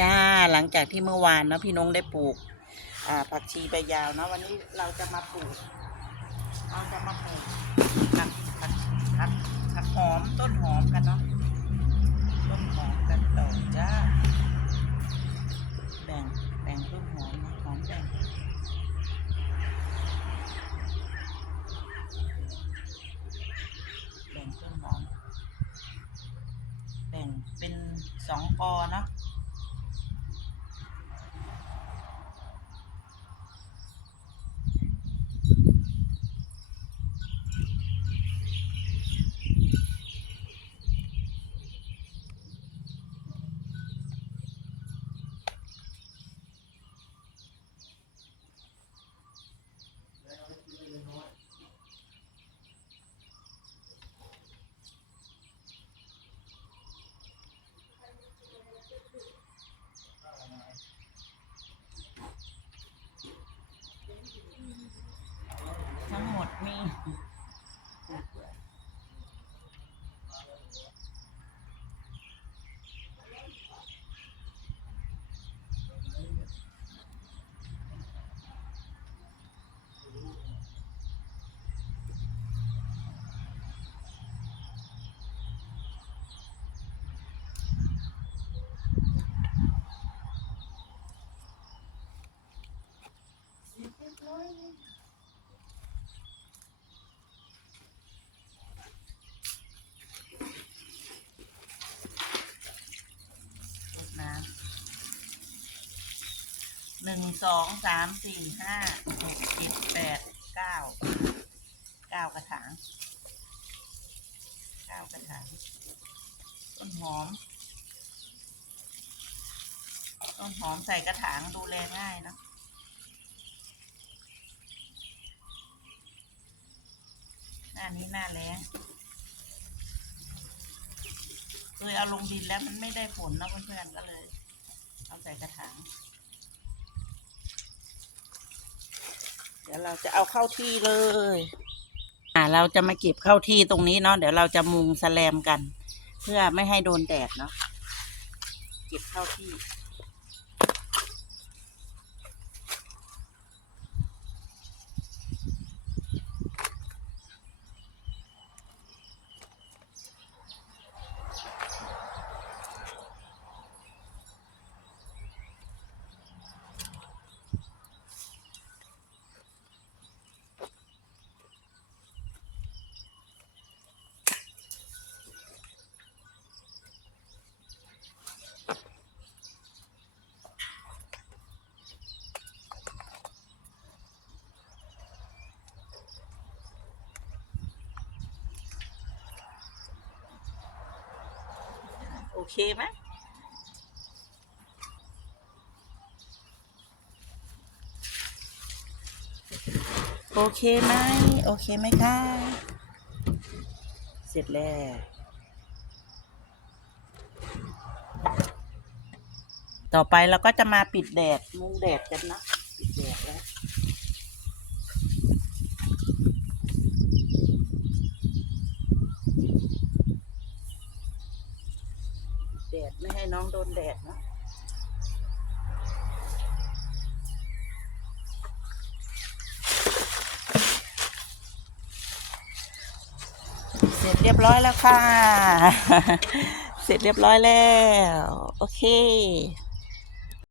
จ้าหลังจากที่เมื่อวานเนาะพี่นงได้ปลูกอ่าผักชีใบยาวเนาะวันนี้เราจะมาปลูกเราจะมาปลูกผักผักผักผักหอมต้นหอมกันเนาะต้นหอมกันต่อจ้าแบ่งแบ่งต้นหอมนะหอมแบ่งแบ่งต้นหอมแบ่งเป็นสองกอเนาะ ทั้งหมดมีรดน้ำ หนึ่งสองสามสี่ห้าหกเจ็ดแปดเก้าเก้ากระถางเก้ากระถางต้นหอมต้นหอมใส่กระถางดูแลง่ายเนะหน้านี้หน้าแรงเคยเอาลงดินแล้วมันไม่ได้ผลนะเพื่อนๆก็เลย เอาใส่กระถาง ดี๋ยวเราจะเอาเข้าที่เลย อ่า เราจะมาเก็บเข้าที่ตรงนี้เนาะเดี๋ยวเราจะมุงแสแลมกัน เพื่อไม่ให้โดนแดดเนาะเก็บเข้าที่ เคไหมโอเคไหมโอเคไหมคะเสร็จแล้วต่อไปเราก็จะมาปิดแดดมุงแดดกันนะปิดแดดแล้ว ดด ไม่ให้น้องโดนแดดนะเสร็จเรียบร้อยแล้วค่ะ เสร็จเรียบร้อยแล้ว โอเค